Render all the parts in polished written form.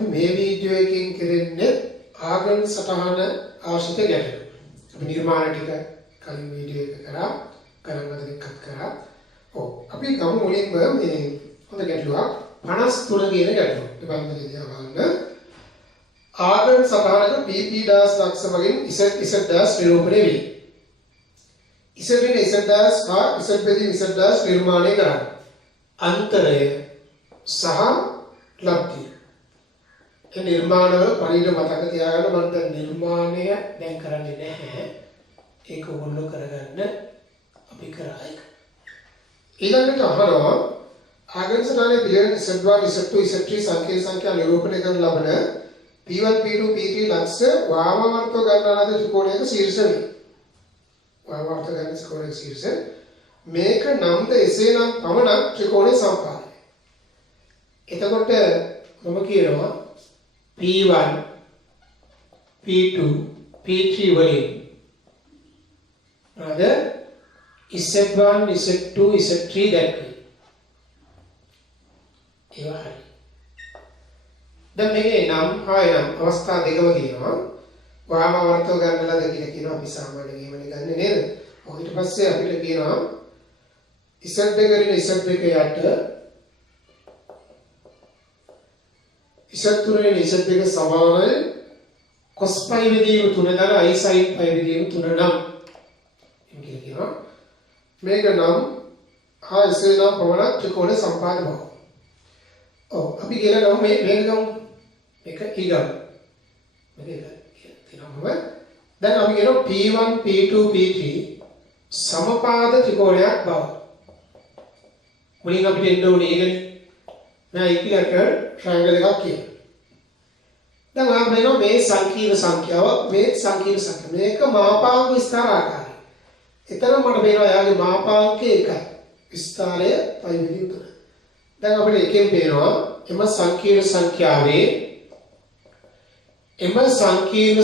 අපි මේ වීඩියෝ එකකින් කරන්නේ ආගම් සටහන ආශ්‍රිත ගැටලු. අපි නිර්මාණ ටික කලින් වීඩියෝ එක කරා කරන්නද එක්කත් කරා. ඔව් අපි ගමු මුලින්ම මේ හොඳ ගැටලුවක් 53 කියන ගැටලුව. දෙපැත්තේ බලන්න. ආගම් සටහනක PP ඩාස් ලක්ෂ වලින් Z ඩාස් නිරූපණය වේ. Z වෙන Z ඩාස් හා Z බෙදීම Z ඩාස් නිර්මාණය කරන්න. අන්තරය සහ ලබ්ධිය. ඒ නිර්මාණය පරිදි මතක තියාගන්න මම දැන් නිර්මාණය දැන් කරන්නේ නැහැ. ඒක ඕනෝ කරගන්න අපි කරා එක. ඊළඟට අහනවා ආගම් සටහනේ පිළිවෙල Z1 Z2 Z3 සංඛ්‍යා නිරූපණය කරන ලබන P1 P2 P3 ලක්ෂ වාමවර්ත ගන්නා ලද ත්‍රිකෝණයක ශීර්ෂ වේ. වාමවර්ත ගන්න ත්‍රිකෝණයක ශීර්ෂ මේක නම්ද එසේනම් පමණක් ත්‍රිකෝණේ සම්පාදනය. එතකොට මම කියනවා P1 P2 P3 වලින් අද Z1 Z2 Z3 දැක්වේ. ඒවා හරි. දැන් මේකේ නම් ආයනම් අවස්ථා දෙකම තියෙනවා. වාමවර්තව ගන්නලාද කියලා කියනවා අපි සාමාන්‍යයෙන් එහෙමනේ ගන්නෙ නේද? ඊට පස්සේ අපිට කියනවා Z2 කරගෙන Z2 යට Z3 වෙන Z2 සමානයි cos π විදීම 3 දාලා I sin π විදීම 3 නම් එන්නේ කියනවා. මේක නම් හා එසේ නම් පමණක් ත්‍රිකෝණ සම්පාද බව. ඔව් අපි කියලා ගමු මේක ගමු. මේක ඊගම. මේක තියෙනවා. දැන් අපි කියනවා P1 P2 P3 සමපාද ත්‍රිකෝණයක් බව. මුලින් අපිට එන්න ඕනේ ඒකනේ. මම ඉක්ලකර් ට්‍රයැන්ගල් එකක් කියනවා. දැන් ඔයාලා බලනවා මේ සංකීර්ණ සංඛ්‍යාව මේ සංකීර්ණ සංඛ්‍යාව මේක මාපාංක විස්තර ආකාරය. එතන මට පේනවා එයාගේ මාපාංකය එකයි. විස්තරය පයි විදිහට. දැන් අපිට එකෙන් පේනවා එම සංකීර්ණ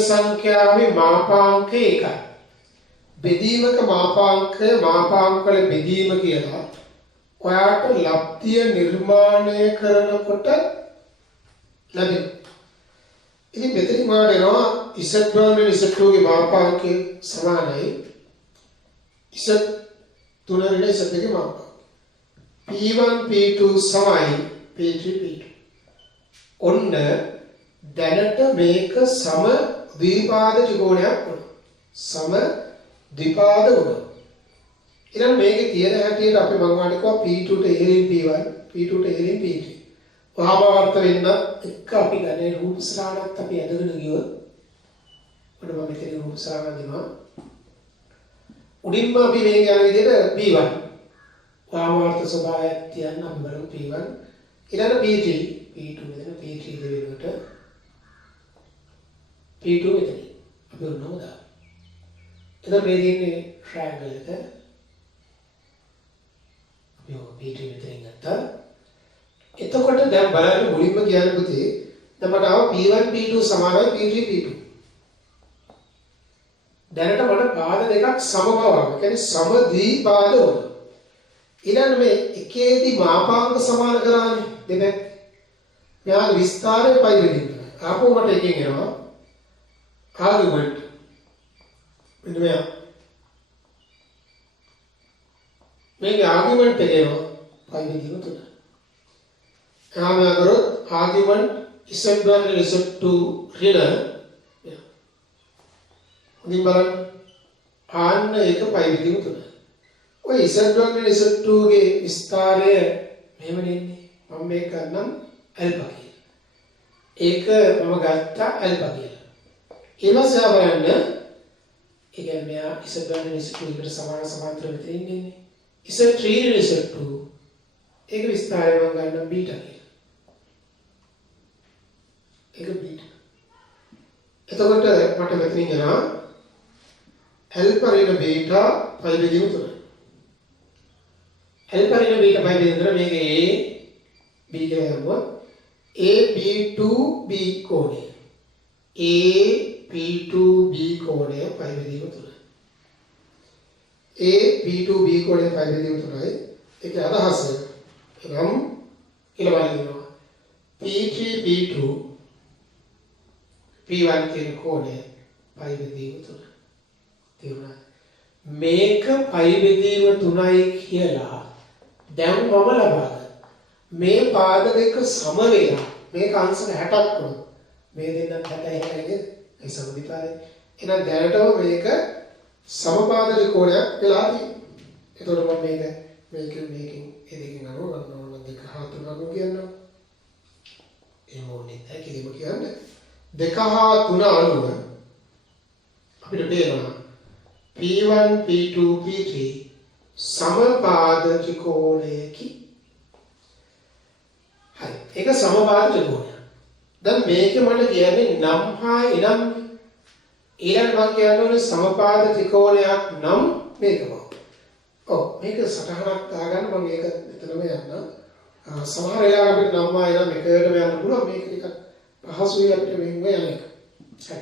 සංඛ්‍යාවේ මාපාංකය එකයි. බෙදීමක මාපාංක වල බෙදීම කියලා ඔයාට ලබ්ධිය නිර්මාණය කරනකොට ලැබෙන. ඉතින් මෙතන මාට එනවා Z1 වෙන Z2 ගේ මාපාංකය සමානයි Z3 වෙන Z2 ගේ මාපාංකය. P1 P2 සමයි P3 P2. ඔන්න දැනට මේක සම ද්විපාද ත්‍රිකෝණයක් වුණා. සම ද්විපාද වුණා. ඊළඟ මේකේ තියෙන හැටියට අපි මම වාට කිව්වා P2 ට ඉහළින් P1 P2 ට ඉහළින් P3. වහාමවර්ත වෙන්න එක අපි ගන්නේ රූප සරණත් අපි ඇදගෙන ගියොත් ඔන්න මම මෙතන රූප සරණ දෙනවා. උඩින්ම අපි මේ යන විදිහට P1 වහාමවර්ත ස්වභාවයක් තියන්න අපි බලමු P1 ඊළඟ P3 P2 මෙතන P3 දෙවෙනුවට P2 මෙතන අපි ඔන්නම දාමු. එතකොට මේ තියෙන්නේ ට්‍රයැන්ගල් එක P3 මෙතනින් ගත්තා. එතකොට දැන් බලන්න මුලින්ම කියන්නේ පුතේ දැන් මට ආව P1 P2 සමානයි P3 P2. දැනට මට පාද දෙකක් සම බව. ඒ කියන්නේ සම ද්විපාද වුණා. ඊළඟ මේ එකේදී මාපාංක සමාන කරානේ දෙපැත්ත. මෙයා විස්තරය පයි වෙලින්. ආපහු මට එකෙන් එනවා ආගමන්ට්. මෙන්න මෙයා මේකේ ආගමන්ට් එක එනවා පයි විදිහට තුන. එහාම කරොත් ආගමන්ට් Z1 Z2 ඍණ උදින් බලන්න ආන්න ඒක පයි විදිහට තුන. ඔය Z1 Z2 ගේ විස්තරය මෙහෙම නෙන්නේ. මම මේක ගන්නම් ඇල්ෆා කියලා. ඒක මම ගත්තා ඇල්ෆා කියලා. ඊළඟට බලන්න ඒ කියන්නේ මෙයා Z1 Z2 එකට සමාන්තර මෙතන ඉන්නේ. Z3 Z2 ඒක විස්තරය මම ගන්නම් බීටා කියලා. ඒක බීටා. එතකොට මට මෙතනින් එනවා ඇල්ෆා ඍණ බීටා පයි විදිහට තුන. ඇල්ෆා ඍණ බීටා පයි විදිහට මේක A B කියලා ගන්නවා. A P2B කෝණය. A P2B කෝණය පයි විදිහට තුන. A P2B කෝණය පයි විදිහට තුනයි. ඒකේ අදහස නම් කියලා බලනවා. P3 P2 P1 කියන කෝණය පයි බෙදීම 3. තේරුණාද? මේක පයි බෙදීම 3යි කියලා දැන් මම ලබා ගන්න. මේ පාද දෙක සම වෙලා මේක අංශ 60ක් වුණා. මේ දෙන්නත් 60යි 60යි නේද? ඒ සමදිපාදේ. එහෙනම් දැනටම මේක සමපාද ත්‍රිකෝණයක් වෙලා තියෙනවා. එතකොට මම මේකෙන් ඒ දෙකෙන් අනුව ගන්නවා දෙක හා තුන අනුව කියනවා. ඒ මොන්නේ නැහැ කිලිම කියන්නේ. දෙක හා තුන අනුව අපිට තේරෙනවා P1 P2 P3 සමපාද ත්‍රිකෝණයකි. හරි. ඒක සමපාද ත්‍රිකෝණයක්. දැන් මේක මට කියන්නේ නම් හා ඉනම් ඊළඟ මම කියන්නේ සමපාද ත්‍රිකෝණයක් නම් මේකම. ඔව් මේක සටහනක් දාගන්න මම මේක එතනම යන්න. සමහර වෙලාවට අපිට නම් හා ඉනම් එකටම යන්න පුළුවන්. මේක ටිකක් පහසුයි අපිට මෙන්න යන එක. හරි.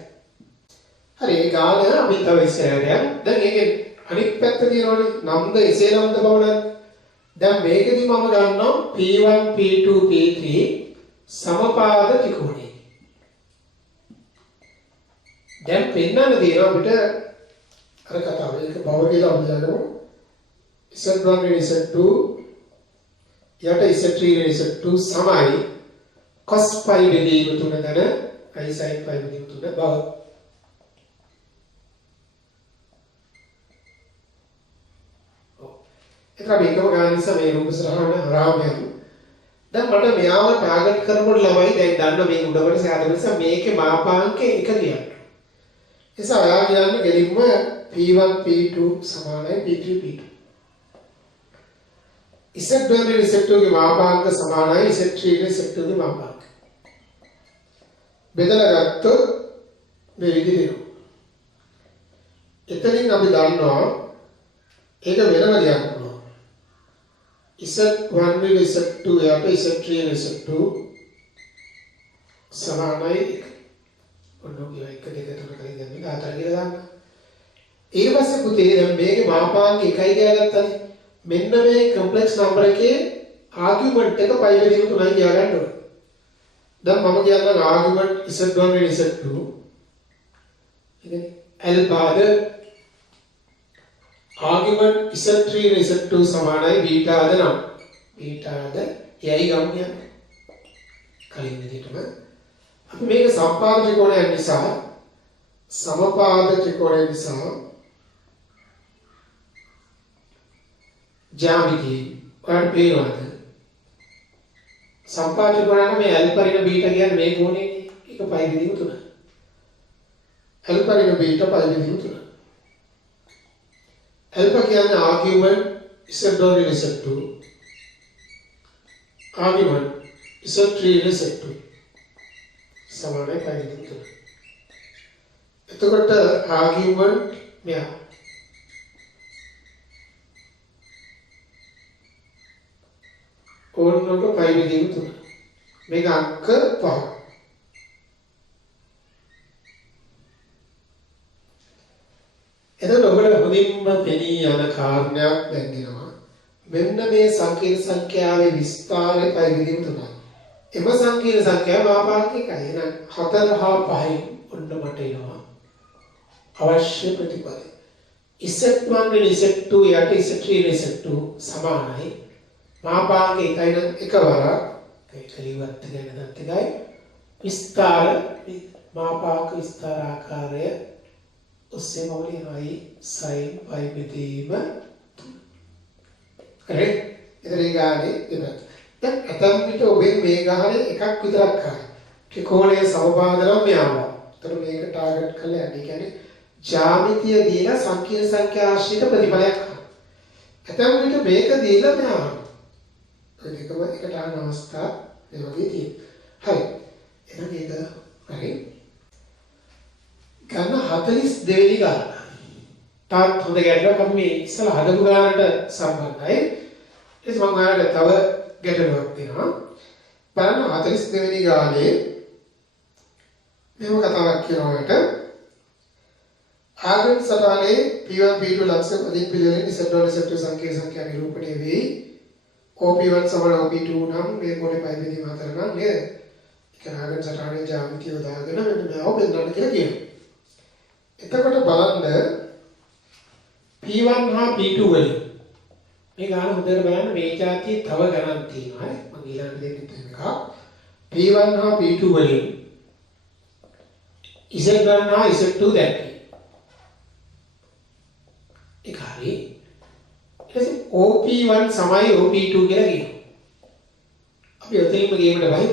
හරි ඒ ගාන අපි තව ඉස්සරහට යන්න. දැන් ඒකේ අනිත් පැත්ත තියෙනවනේ නම්ද එසේ නම්ද බවනත්. දැන් මේකෙදි මම ගන්නවා P1 P2 P3 සමපාද ත්‍රිකෝණය. දැන් පෙන්නන්න තියෙනවා අපිට අර කතාව. ඒක බව කියලා අපි දන්නවා. Z1 Z2 යට Z3 Z2 සමයි cos pi බෙදීම 3 දන i sin pi බෙදීම 3 බව. එතන මේකම ගන්න නිසා මේ රූප සරහන හරහාම යනවා. දැන් මට මෙයාව ටාගට් කරනකොට ළමයි දැන් දන්න මේ උඩවට සෑදෙන නිසා මේකේ මාපාංකය 1 කියන්න. එසා ඔයා කියන්නේ ගෙලින්ම P1 P2 සමානයි P3 P2. Z1 Z2 ගේ මාපාංක සමානයි Z3 Z2 ගේ මාපාංක. බෙදලා ගත්තොත් මේ විදිහට. එතනින් අපි දන්නවා ඒක වෙනම දෙයක් වුණා. Z1 Z2 යට Z3 Z2 සමානයි 1. ඔන්නෝගේ 1 2 3 කලින් දැන් මේක 4 කියලා දාන්න. ඊට පස්සේ පුතේ දැන් මේකේ මාපාංක 1යි කියලා ගත්තනේ. මෙන්න මේ කම්ප්ලෙක්ස් නම්බර් එකේ ආගියුමන්ට් එක පයි බෙදීම 3යි කියලා ගන්න ඕනේ. දැන් මම කියන්නම් argument Z1 Z2 ඇල්ෆාද argument Z3 Z2 සමානයි බීටාද නම් බීටාද යයි ගමු කියන්නේ කලින් විදිහටම අපි මේක සම්පාද ත්‍රිකෝණයක් නිසා සමපාද ත්‍රිකෝණය නිසා ජ්‍යාමිතිය ඔයාලට පේනවද සම්පාද ත්‍රිකෝණයක මේ ඇල්පරින බීටා කියන්නේ මේ කෝණේ එක පයි බෙදීම 3 ඇල්පරින බීටා පයි බෙදීම 3 alpha කියන්නේ argument Z1 Z2 argument Z3 Z2 සමානයි පයි බෙදීම 3. එතකොට argument මෙයා ඕනක පයි බෙදීම 3. මේක අංක 5. එතකොට ඔයගොල්ලෝ හොඳින්ම පෙනී යන කාරණයක් දැක්ගෙනවා. මෙන්න මේ සංකීර්ණ සංඛ්‍යාවේ විස්තරය පයි බෙදීම 3යි. එම සංකීර්ණ සංඛ්‍යාව මාපාංක 1යි. එහෙනම් 4 හා 5න් ඔන්න මට එනවා අවශ්‍ය ප්‍රතිඵලය. Z1 Z2 යට Z3 Z2 සමානයි මාපාංක 1යි නම් එකවරක් ඒකලිවත් ගැන දත් එකයි විස්තර මාපාංක විස්තර ආකාරය ඔස්සේ මම ලියනවායි sin pi බෙදීම 3. හරි ඉතින් ගානේ දෙන්න. දැන් අතම් පිට ඔබෙන් මේ ගානේ එකක් විතරක් කරා. ත්‍රිකෝණයේ සමපාදනම් මෙයාවා. ඒතර මේක ටාගට් කරලා යන්නේ. කියන්නේ ජ්‍යාමිතිය දීලා සංකීර්ණ සංඛ්‍යා ආශ්‍රිත ප්‍රතිඵලයක්. අතම් පිට මේක දීලා මෙයාවා. ඒ දෙකම එකට ආන අවස්ථා මේ වගේ තියෙනවා. හරි. එහෙනම් ඒක හරි. ගන්න 42 වෙනි ගාන. තාත් හොඳ ගැටලුවක් අපි මේ ඉස්සලා හදපු ගානට සම්බන්ධයි. ඒක මම ඔයාලට තව ගැටලුවක් දෙනවා. බලන්න 42 වෙනි ගානේ මේව කතාවක් කියනකොට ආගම සටහනේ P1 P2 ලක්ෂ පදින් පිළිවෙලින් Z1 Z2 සංකේත සංඛ්‍යා නිරූපණය වෙයි. OP1 සමාන OP2 නම් මේ කොටේ පයි බෙදීම 4 නම් නේද? ආගම් සටහනේ ජ්‍යාමිතිය දාගෙන මෙන්න මේව බෙදන්න කියලා කියනවා. එතකොට බලන්න P1 හා P2 වලින් මේ ගාන හොඳට බලන්න මේ જાතියේ තව ගණන් තියෙනවා. මම ඊළඟට දෙන්න තියෙන එක P1 හා P2 වලින් Z1 හා Z2 දැක්කේ. ඒක හරි. ඊට OP1 සමයි OP2 කියලා කියනවා. අපි ඔතනින්ම ගේමට බයි.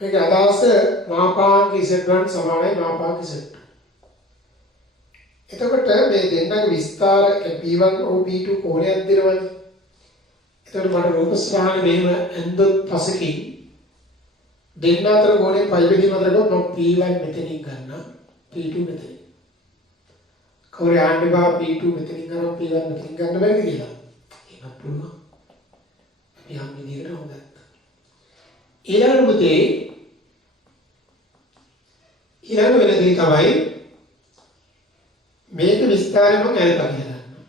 මේක අදහස මාපාංක Z1 සමානයි මාපාංක Z2. එතකොට මේ දෙන්නගේ විස්තර P1 OP2 කෝණයක් දෙනවනේ. එතකොට මට රූප සාහන මෙහෙම ඇන්දොත් පසකින් දෙන්න අතර කෝණේ පයි බෙදීම අතරට මම P1 මෙතනින් ගන්නවා P2 මෙතනින්. කවුරු යන්නේ බා P2 මෙතනින් ගන්නවා P1 මෙතනින් ගන්න බැරිද කියලා. ඒකත් පුළුවන්. අපි යම් විදිහකට හොදන්න. ඊළඟ පුතේ ඊළඟ වෙනදී තමයි මේක විස්තරය මම ඇල්ෆා කියලා ගන්නවා.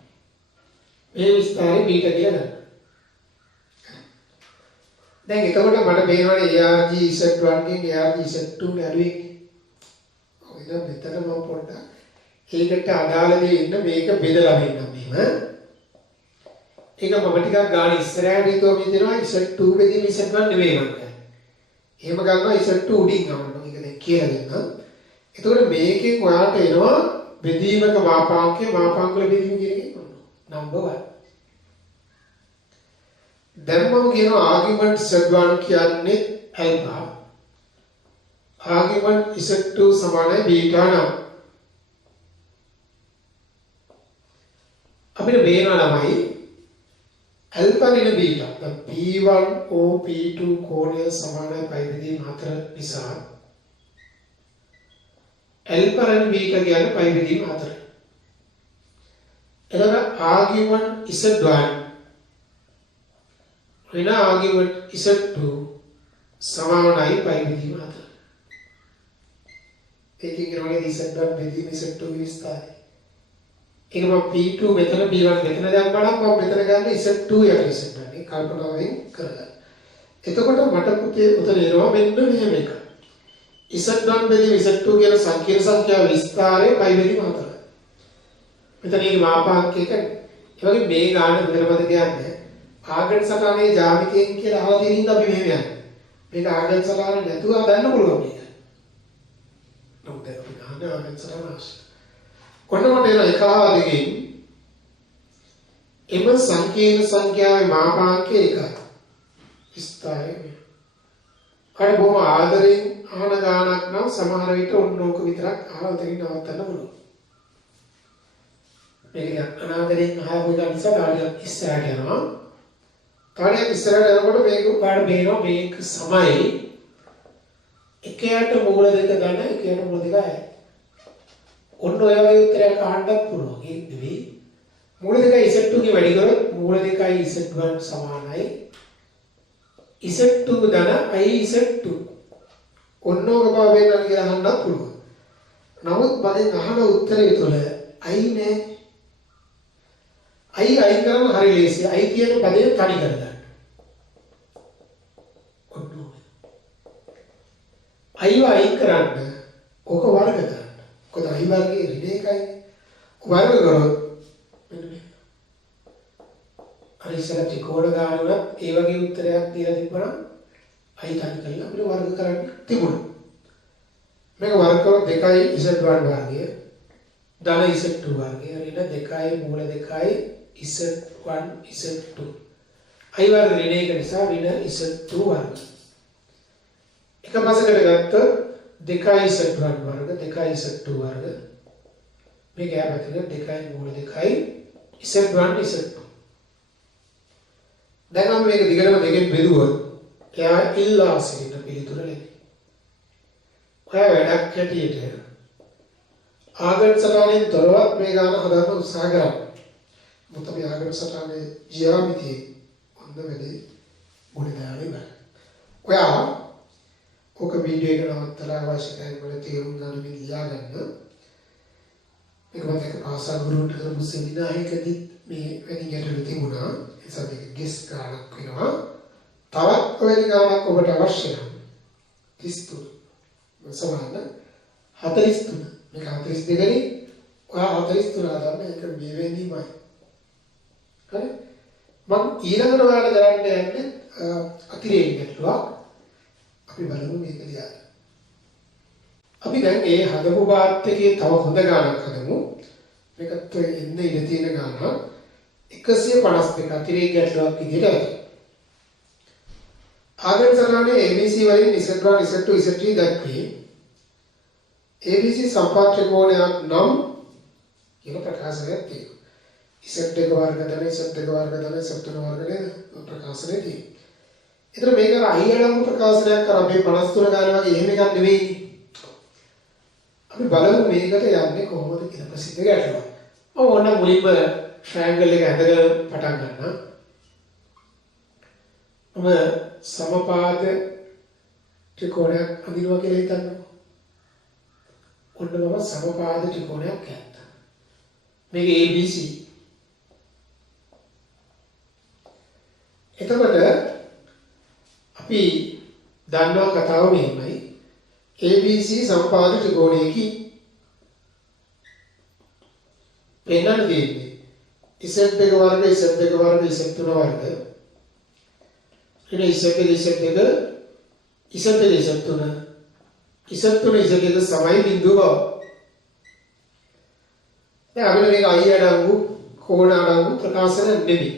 මේ විස්තරය බීටා කියලා ගන්නවා. දැන් එතකොට මට පේනවනේ ARG Z1 ගෙන් ARG Z2 ගැලුවේ. ඔය ඉතින් මෙතන මම පොඩ්ඩක් ඒකට අදාළ දේ ඉන්න මේක බෙදලා මෙන්නම් මෙහෙම. ඒක මම ටිකක් ගාන ඉස්සරහට හිතුවා මේ දෙනවා Z2 බෙදීම Z1 නෙවෙයි මම. එහෙම ගන්නවා Z2 උඩින් ගමන. මම ඒක දැන් කියලා දෙන්නම්. එතකොට මේකෙන් ඔයාලට එනවා බෙදීමක මාපාංකය මාපාංක වල බෙදීම කියන එක නම්බර් 1. දැන් මම කියනවා ආගියුමන්ට් Z1 කියන්නේ ඇල්ෆා. ආගියුමන්ට් Z2 සමානයි බීටා නම්. අපිට මේනවා ළමයි ඇල්ෆා ඍණ බීටා. දැන් P1 OP2 කෝණය සමානයි පයි බෙදීම 4 නිසා ඇල්ෆා ඍණ බීටා කියන්නේ පයි බෙදීම 4. එතකොට ආගියුමන්ට් Z1 ऋण आर्ग्यूमेंट Z2 समानයි පයි බෙදීම 4. ඒකේ කියනවානේ Z1 බෙදීම Z2 විස්තරය. ඒක මම P2 මෙතන P1 මෙතන දැම්මනම් මම මෙතන ගන්න Z2 යට Z1 ඒ කල්පනාවෙන් කරගන්න. එතකොට මට පුතේ උතන එනවා මෙන්න මෙහෙම එක. Z1 බෙදීම Z2 කියන සංකීර්ණ සංඛ්‍යාව විස්තරය පයි බෙදීම 4. මෙතන මේ මාපාංක එක. ඒ වගේ මේ ගාන විතරමද කියන්නේ ආගම් සටහනේ ජ්‍යාමිතියෙන් කියලා අහලා තියෙන ඉඳ අපි මෙහෙම යන්නේ. මේක ආගම් සටහන නැතුව හදන්න පුළුවන් මේක. නමුත් අපි ගන්න ආගම් සටහන අවශ්‍යයි. කොන්නමට එන එකවදකින් එම සංකීර්ණ සංඛ්‍යාවේ මාපාංකය එකයි. විස්තරය. අර බොහොම ආදරෙන් අහන ගානක් නම් සමහර විට ඕනෝක විතරක් අහලා දෙන්න නවත්තන්න පුළුවන්. මේක අනාදරෙන් අහපු නිසා කාර්යයක් ඉස්සරහට යනවා. කාර්යයක් ඉස්සරහට යනකොට මේක උපාඩ බේනවා මේක සමයි එකයට මූල දෙක ගන්න එකයට මූල දෙක අය. ඔන්න ඔය වගේ උත්තරයක් අහන්නත් පුළුවන්. ඒක නෙවෙයි. මූල දෙකයි Z2 ගේ වැඩි කරොත් මූල දෙකයි Z1 සමානයි. Z2 ධන I Z2. ඔන්න ඔක බවෙන් නම් කියලා අහන්නත් පුළුවන්. නමුත් බලෙන් අහන උත්තරය තුළ I නෑ. I අයින් කරන්න හරි ලේසියි. I කියන පදේ තනි කර ගන්න. ඔන්න I අයින් කරන්න ඕක වර්ග කරන්න. කොහොමද I වර්ගයේ ඍණ එකයි. වර්ග කරොත් මෙන්න මේ. අර ඉස්සර ත්‍රිකෝණ ගාන වල ඒ වගේ උත්තරයක් දීලා තිබුණා. I තනි කරලා අපිට වර්ග කරන්න තිබුණා. මේක වර්ග කරොත් 2යි Z1 වර්ගය ධන Z2 වර්ගය ඍණ 2යි මූල 2යි Z1 Z2 I වර්ග ඍණ එක නිසා ඍණ Z2 වර්ග එක පසකට ගත්තොත් 2යි Z1 වර්ග 2යි Z2 වර්ග මේක යහපැත්තට 2යි මූල 2යි Z1 Z2 දැන් අපි මේක දිගටම දෙකෙන් බෙදුවොත් එයා ඉල්ලා සිටින පිළිතුර ලැබෙයි. ඔය වැඩක් හැටියට ආගම් සටහනෙන් තොරව මේ ගාන හදන්න උත්සාහ කරා. මොකද මේ ආගම සටහනේ ජ්‍යාමිතියේ හොඳ වැඩේ මුල දාන්නේ බෑ. ඔයා ඔක වීඩියෝ එක නවත්තලා අවශ්‍ය තැන් වල තේරුම් ගන්න මේ ලියා ගන්න. මේක මම එක පාසල් ගුරුන්ට කරපු සෙමිනාරයකදී මේ වැඩි ගැටලු තිබුණා. ඒ නිසා මේක ගෙස් ගන්නක් වෙනවා. තවත් වැඩි ගානක් ඔබට අවශ්‍ය නම් 33 සමාන 43 මේක 42 නේ ඔයා 43 ආදන්න ඒක මෙවෙනීමයි හරි මම ඊළඟට ඔයාලට ගන්න යන්නේ අතිරේක ගැටලුවක් අපි බලමු මේක දිහා අපි දැන් ඒ හදපු පාත් එකේ තව හොඳ ගානක් හදමු මේකත් එන්න ඉඳ තියෙන ගානක් 152 අතිරේක ගැටලුවක් විදිහට ඇති ආගම සරණේ ABC වලින් Z1 Z2 Z3 දක්වී ABC සම්පාත්‍ය කෝණයක් නම් කියන ප්‍රකාශනයක් තියෙනවා. Z2 වර්ග ධන Z2 වර්ග ධන Z3 වර්ග නේද? ප්‍රකාශනය තියෙනවා. ඒතර මේක අයියලම් ප්‍රකාශනයක් කර අපි 53 ගාන වගේ එහෙම එකක් නෙවෙයි. අපි බලමු මේකට යන්නේ කොහොමද කියලා ප්‍රසිද්ධ ගැටලුවක්. මම ඕන මුලින්ම ට්‍රයැන්ගල් එක ඇඳගෙන පටන් ගන්නවා. මම සමපාද ත්‍රිකෝණයක් අඳිනවා කියලා හිතන්නකෝ. ඔන්න මම සමපාද ත්‍රිකෝණයක් ගත්තා. මේක ABC. එතකොට අපි දන්නවා කතාව මෙහෙමයි. ABC සමපාද ත්‍රිකෝණයකි පෙන්නන්න දෙන්නේ. Z2 වර්ග Z2 වර්ග Z3 වර්ග ini Z2 Z2 Z2 Z2 samai bindu bawah. දැන් අපිට මේක අයිය අඩංගු කෝණ අඩංගු ප්‍රකාශන නෙමෙයි.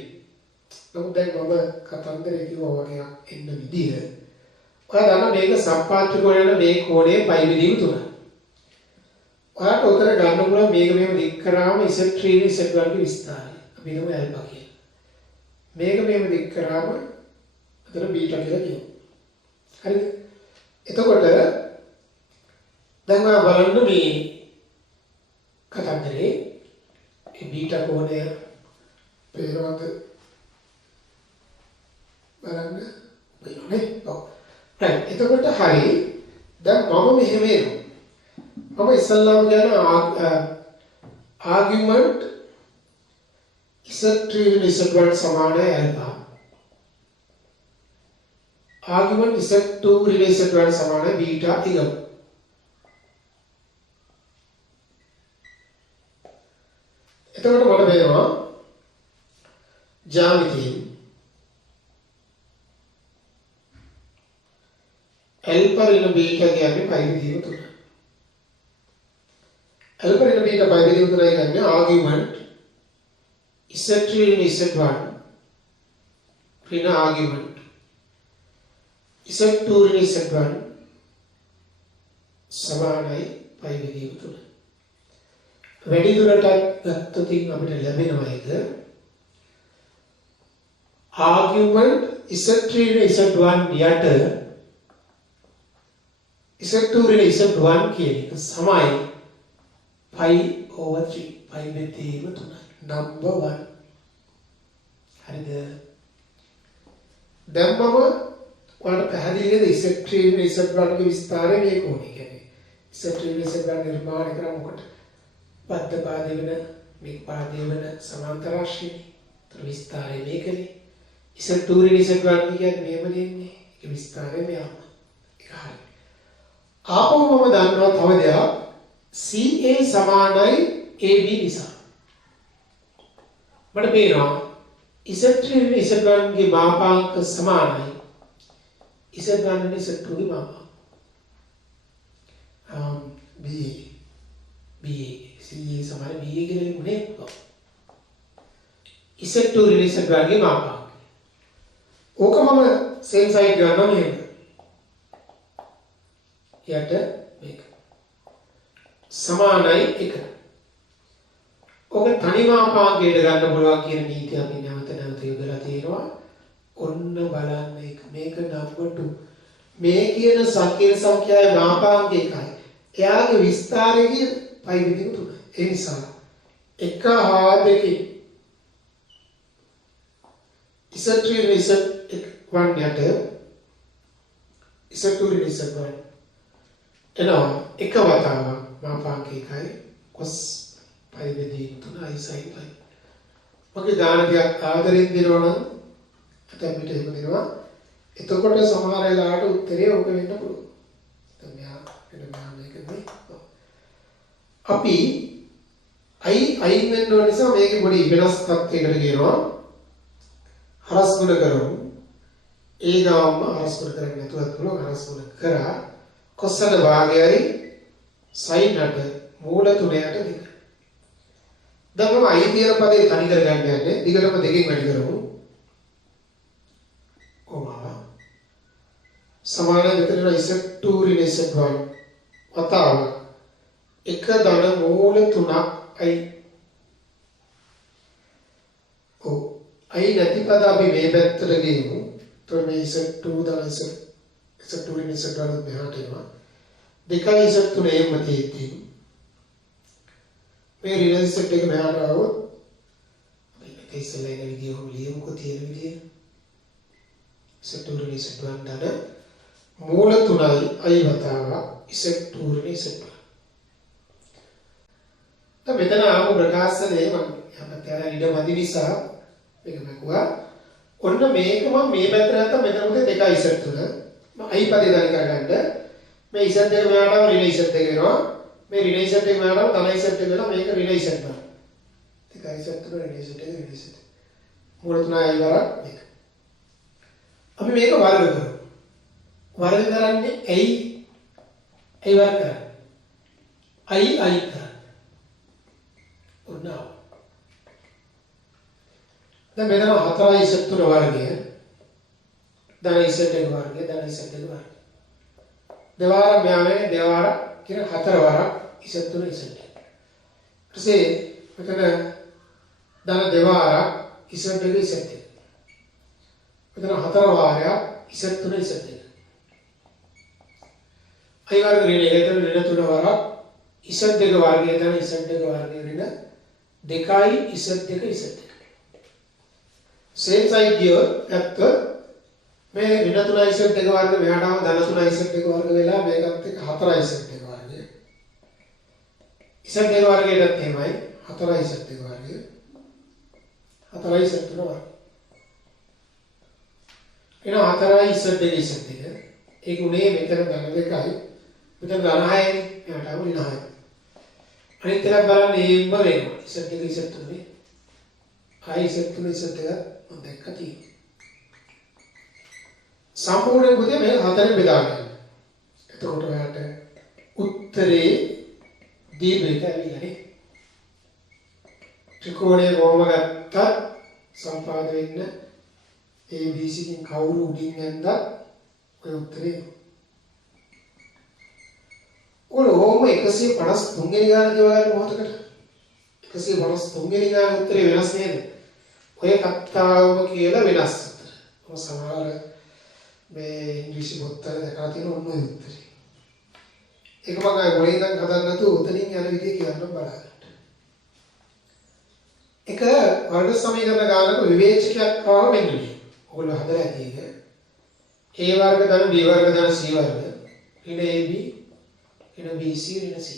නමුත් දැන් මම කතන්දරේ කිව්වා වගේ එන්න විදිහ. ඔයා දන්නා මේක සම්පාත්‍ය කෝණය මේ කෝණයේ පයි බෙදීම තුන. ඔයාට උතර ගන්න පුළුවන් මේක මෙහෙම දික් කරාම Z3 Z1 ගේ විස්තරය. අපි හිතමු ඇල්ෆා කියලා. මේක මෙහෙම දික් කරාම අතර බීටා කියලා කියමු. හරිද? එතකොට දැන් ඔයා බලන්න මේ කතන්දරේ මේ බීටා කෝණය පේනවද? බලන්න. පේනනේ. ඔව්. දැන් එතකොට හරි. දැන් මම මෙහෙම එනවා. මම ඉස්සල්ලාම කියන ආගියුමන්ට් Z3 Z1 සමානයි alpha. argument Z2 related one සමානයි බීටා ඉගමු. එතකොට මට වෙනවා ජ්‍යාමිතියෙන් ඇල්ෆා ඍණ බීටා කියන්නේ පයි විදිහම තුන. ඇල්ෆා ඍණ බීටා පයි විදිහම තුනයි කියන්නේ argument Z3 Z1 ඍණ argument Z2 Z1 සමානයි පයි විදිහම තුන. වැඩි දුරටත් ගත්තොත් අපිට ලැබෙනවා එක argument Z3 Z1 යට Z2 Z1 කියන එක සමයි π/3 පයි විදිහම තුන. number 1 හරිද? දැන් මම ඔයාලට පැහැදිලි නේද Z3 Z1 ගේ විස්තරය මේක ඕනේ කියන්නේ Z3 Z1 නිර්මාණය කරා මොකට බද්ධ පාදේ වෙන මේ පාදේ වෙන සමාන්තර රාශිය විස්තරය මේකනේ Z2 Z1 කියන්නේ මේව දෙන්නේ ඒක විස්තරය මෙයාම ඒක හරි ආපහු මම දන්නවා තව දෙයක් CA සමානයි AB නිසා මට පේනවා Z3 Z1 ගේ මාපාංක සමානයි Z1 and Z2 ගේ මාපා BA CA සමාන BA කියලා ලියුනේ Z2 Z1 ගේ මාපා ඕක මම සේම් සයිඩ් ගන්නවා මෙහෙම යට මේක සමානයි 1 ඕක තනි මාපාංකයට ගන්න පුළුවන් කියන නීතිය අපි නැවත යොදලා තියෙනවා ඔන්න බලන්න මේක නම්බර් 2 මේ කියන සංකීර්ණ සංඛ්‍යාවේ මාපාංක එකයි එයාගේ විස්තරයේ පයි විදිහට තුනයි ඒ නිසා 1 හා 2 Z3 Z1 යට Z2 Z1 එනවා එක වතාවක් මාපාංක එකයි cos පයි විදිහට තුනයි sin පයි මගේ දාන දෙයක් ආදරෙන් දෙනවා නම් අපිට එහෙම දෙනවා එතකොට සමහර වෙලාවට උත්තරේ ඕක වෙන්න පුළුවන් නේ. අපි අයින් වෙන්න ඕන නිසා මේකේ පොඩි වෙනස් තත්යකට කියනවා හරස් ගුණ කරමු. ඒ ගාමම හරස් ගුණ කරන්නේ නැතුවත් පුළුවන් හරස් ගුණ කරා කොස්සන භාගයයි සයින්ට මූල තුනයට දෙක. දැන් මම අයි කියන පදේ තනි කරගන්න යන්නේ. දිගටම දෙකෙන් වැඩි කරමු. කොහොමද? සමාන විතරන Z2 ඍණ Z1 වතාව එක ධන මූල 3යි. අයි නැති පද අපි මේ පැත්තට ගෙමු. එතකොට මේ Z2 ධන Z2 ඍණ Z1 මෙහාට එනවා. දෙකයි Z3 එම්ම තියෙද්දී මේ ඍණ Z එක මෙහාට ආවොත් අපි ඉස්සෙල්ලා එන විදියම ලියමුකෝ තියෙන විදිය. Z2 ඍණ Z1 ධන මූල 3යි අයි වතාව Z2 ඍණ Z1. දැන් මෙතන ආපු ප්‍රකාශනයේ මම යමතර ඉඩ මදි නිසා මේක මකුවා. ඔන්න මේක මම මේ පැත්තට නැත්නම් මෙතන උදේ 2 Z3 මම අයි පදේ දාන කරගන්න මේ Z එක මෙයාටම ඍණ Z එක වෙනවා. මේ ඍණ Z එක මෙයාටම ධන Z එක වෙනවා. මේක ඍණ Z එක. 2 Z3 ඍණ Z එක ඍණ Z. මූල 3යි වරක් මේක. අපි මේක වර්ග කරමු. වර්ග කරන්නේ ඇයි වර්ග කරන්නේ? අයි කරන්නේ. ඔන්න දැන් මෙතන 4යි Z3 වර්ගය ධන Z එක වර්ගය ධන Z එක වර්ගය දෙවාර මෙයාවේ දෙවාර කියන 4 වරක් Z3 Z එක. ඊටසේ මෙතන ධන දෙවාරක් Z එක Z එක. මෙතන 4 වාරයක් Z3 Z එක. අයි වර්ග ඍණ එකතන ඍණ 3 වරක් Z එක වර්ගය ධන Z එක වර්ගය ඍණ 2යි Z එක Z එක. same side here at මේ ඍණ 3යි Z එක වර්ග මෙහාටම ධන 3යි Z එක වර්ග වෙලා මේකත් එක්ක 4යි Z එක වර්ගය. Z එක වර්ගයටත් එහෙමයි 4යි Z එක වර්ගය. 4යි Z එක වර්ගය. එන 4යි Z එක Z එක. ඒක උනේ මෙතන ධන 2යි. මෙතන ධන 6යි. මෙහාටම ඍණ 6යි. අනිත් එක බලන්න ඒම වෙනවා. Z එක Z තුනේ. I Z තුනේ Z එක මම දැක්කා තියෙනවා. සම්පූර්ණ බුදේ මේ හතරෙන් බෙදා ගන්න. එතකොට ඔයාලට උත්තරේ දීපේක ඇවිල්ලානේ. ත්‍රිකෝණයේ කොහොම ගත්තත් සම්පාද වෙන්න ABC කින් කවුරු උඩින් නැන්දත් ඔය උත්තරේ. ඔලෝම 153 වෙනි ගාන කියවගන්න මොහොතකට 153 වෙනි ගාන උත්තරේ වෙනස් නේද? ඔය කතාවම කියලා වෙනස් උත්තර. ඔය සමහර මේ ඉංග්‍රීසි පොත්වල දැකලා තියෙන ඔන්න ඔය උත්තරේ. ඒක මම ආයෙ මොලේ ඉඳන් හදන්න නැතුව උතනින් යන විදිය කියන්න බලන්න. එක වර්ග සමීකරණ ගානක විවේචකයක් ආව මෙන්න මේ. ඔයගොල්ලෝ හදලා ඇති එක. A වර්ග ධන B වර්ග ධන C වර්ග ඍණ AB ඍණ BC ඍණ C.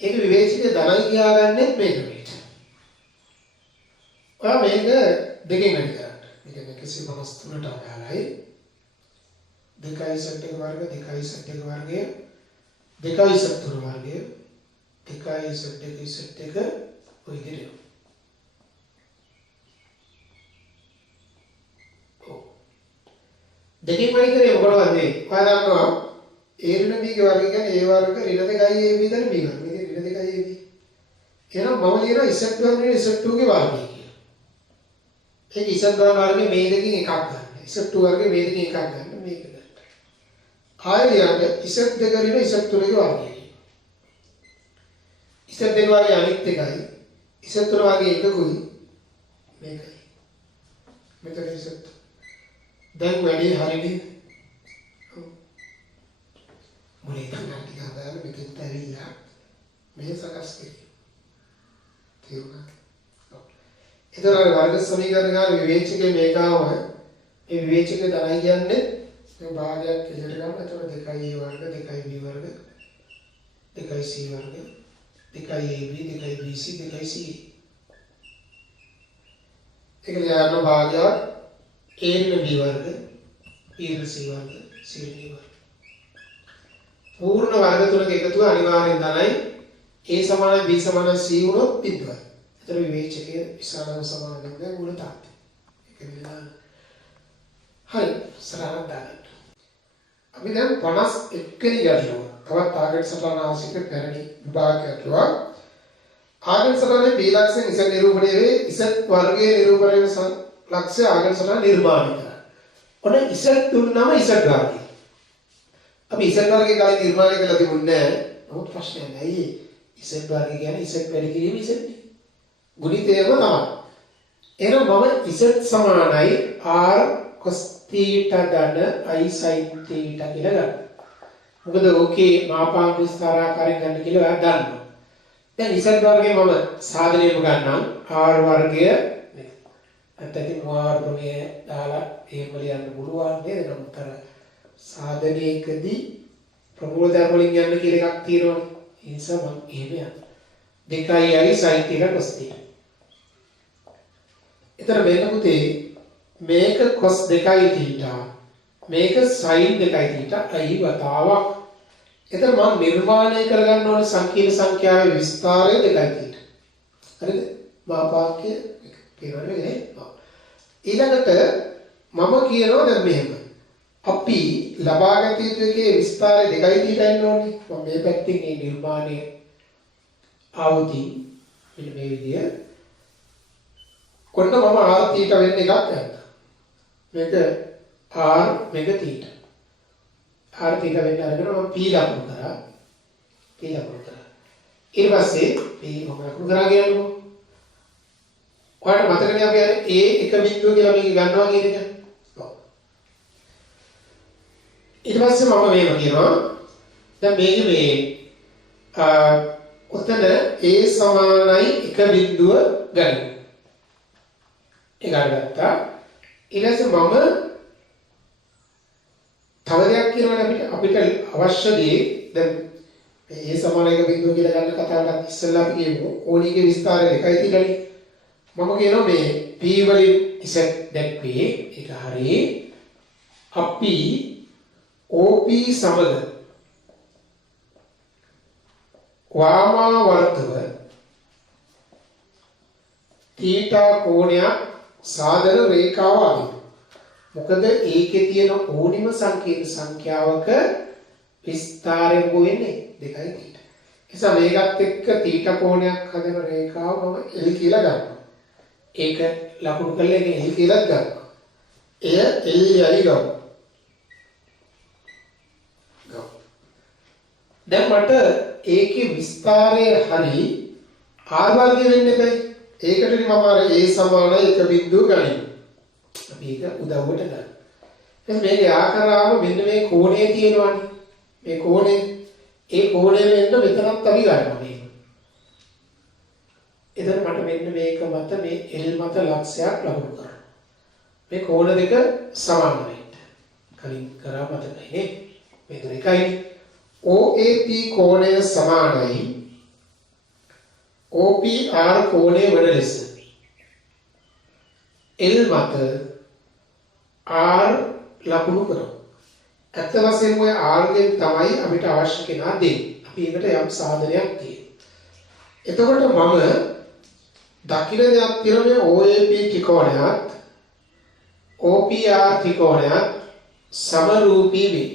ඒක විවේචකයේ ධනයි කියාගන්නෙත් මේක මේක. ඔයා මේක දෙකෙන් වැඩි කරන්න. මේක 153ට අදාළයි. 2යි Z එක වර්ග 2යි Z එක වර්ගය 2යි Z3 වර්ගය 2යි Z එක ඔය විදිහට. දෙකෙන් වැඩි කරේ මොකටද මේ? ඔයා දන්නවා A ඍණ B ගේ වර්ගය කියන්නේ A වර්ග ඍණ 2යි AB දැන් B වර්ග. මේක ඍණ 2යි AB. එහෙනම් මම ලියනවා Z1 ඍණ Z2 ගේ වර්ගය කියලා. ඒක Z1 වර්ගයේ මේ දෙකෙන් එකක් ගන්න. Z2 වර්ගයේ මේ දෙකෙන් එකක් ගන්න මේක ගන්න. ආයෙ ලියන්න Z2 ඍණ Z3 ගේ වර්ගය. Z2 වර්ගයේ අනිත් එකයි Z3 වර්ගයේ එකකුයි මේකයි. මෙතන Z2 දැන් වැඩි හරියනේ. මොලේ තනක් ටික හදාගෙන මෙතෙන්ට ඇවිල්ලා මේ සකස් කරේ. තේරුණා? ඔව්. ඒතර වර්ග සමීකරණ ගාන විවේචකයේ මේකාව ඒ විවේචකයේ ධනයි කියන්නේ මේ භාගයක් එළියට ගන්න. එතකොට 2A වර්ග 2B වර්ග 2C වර්ග 2AB 2BC 2CA. ඒක ලියන්න භාගයක් A ඍණ B වර්ග B ඍණ C වර්ග C ඍණ D වර්ග. පූර්ණ වර්ග තුනක එකතුව අනිවාර්යෙන් තමයි A සමානයි B සමානයි C වුණොත් බිඳුවයි. ඒතර විවේචකයේ විසාරව සමාන වෙන්නේ මුල තාත්තේ. ඒක විලා හරි සරලව දාන්න. අපි දැන් 51 වෙනි ගැටලුව. තවත් ටාගට් සටහන ආශ්‍රිත පැරණි විභාගයක් ලවා. ආගම සටහනේ B ලක්ෂණ ඉස නිරූපණය වේ ඉස වර්ගයේ නිරූපණය වෙන ලක්ෂ්‍ය ආගම සටහන නිර්මාණය කරනවා. ඔන්න ඉස දුන්නම ඉස ගානේ. අපි ඉස වර්ගයේ කලින් නිර්මාණය කළා තිබුණේ නැහැ. නමුත් ප්‍රශ්නයක් නැහැ. ඉස වර්ගය කියන්නේ ඉස වැඩි කිරීම ඉස ගුණිතයම තමයි. එහෙනම් මම ඉස සමානයි r cos theta ධන i sin theta කියලා ගන්නවා. මොකද ඕකේ මාපාංක විස්තරාකාරයෙන් ගන්න කියලා ඔයා දන්නවා. දැන් ඉස වර්ගයේ මම සාධනයම ගන්නම් r වර්ගය නැත්නම් r ප්‍රමේය දාලා එහෙම ලියන්න පුළුවන් නේද? නමුත් අර සාධනයකදී ප්‍රමූල ධර්ම වලින් යන්න කියලා එකක් තියෙනවා. ඒ නිසා මම එහෙම යනවා. 2i sin theta cos theta. එතන වෙන පුතේ මේක cos 2i theta මේක sin 2i theta i වතාවක්. එතන මම නිර්මාණය කරගන්න ඕනේ සංකීර්ණ සංඛ්‍යාවේ විස්තරය 2i theta. හරිද? මාපාක්‍ය කියනවනේ නේ. ඊළඟට මම කියනවා දැන් මෙහෙම. අපි ලබාගත යුතු එකේ විස්තරය 2i theta ඉන්න ඕනේ. මම මේ පැත්තෙන් මේ නිර්මාණය ආවුති මෙන්න මේ විදිය. කොන්න මම r theta වෙන්න එකක් ගන්නවා. මේක r මේක theta. r theta වෙන්න අරගෙන මම p ලකුණු කරා. p ලකුණු කරා. ඊට පස්සේ p මම ලකුණු කරා කියන්නකො. ඔයාලට මතකනේ අපි අර a එක බිංදුව කියලා මේක ගන්නවා කියන එක. ඔව්. ඊට පස්සේ මම මේව කියනවා. දැන් මේක මේ ඔතන a සමානයි එක බිංදුව ගන්න. ඒක අරගත්තා. ඊට පස්සේ මම තව දෙයක් කියනවනේ අපිට අවශ්‍ය දේ දැන් a සමාන එක බිංදුව කියලා ගන්න කතාවට ඉස්සෙල්ලා අපි කියමු ඕනීගේ විස්තරය 2යි තියලානේ. මම කියනවා මේ p වලින් ඉසෙට් දැක්වේ ඒක හරියි. අපි OP සමග වාමාවර්තව තීටා කෝණයක් සාධන රේඛාව අදිනවා. මොකද ඒකේ තියෙන ඕනිම සංකීර්ණ සංඛ්‍යාවක විස්තරය වෙන්නේ 2යි තීටා. එසා මේකත් එක්ක තීටා කෝණයක් හදන රේඛාව මම එලි කියලා ගන්නවා. ඒක ලකුණු කරලා ඒක එලි කියලා ගන්නවා. එය එල්යයි ගමු. දැන් මට ඒකේ විස්තරය හරි r වර්ගය වෙන්න බෑ. ඒකටනේ මම අර a සමානයි එක බිංදුව ගනිමු. අපි ඒක උදව්වට ගන්න. දැන් මේකේ ආකාරාව මෙන්න මේ කෝණය තියෙනවානේ. මේ කෝණය ඒ කෝණය වෙන්න මෙතනත් අපි ගන්නවා මේක. එතන මට මෙන්න මේක මත මේ l මත ලක්ෂයක් ලකුණු කරනවා. මේ කෝණ දෙක සමාන වෙන්න. කලින් කරා මතකයි නේ. මේ දෙක එකයි. OAP කෝණය සමානයි OPR කෝණය වන ලෙස L මත R ලකුණු කරමු. ඇත්ත වශයෙන්ම ඔය R ගෙන් තමයි අපිට අවශ්‍ය කෙනා දෙන්නේ. අපි ඒකට යම් සාධනයක් තියෙනවා. එතකොට මම දකින දෙයක් තියෙනවා OAP ත්‍රිකෝණයත් OPR ත්‍රිකෝණයත් සමරූපී වේ.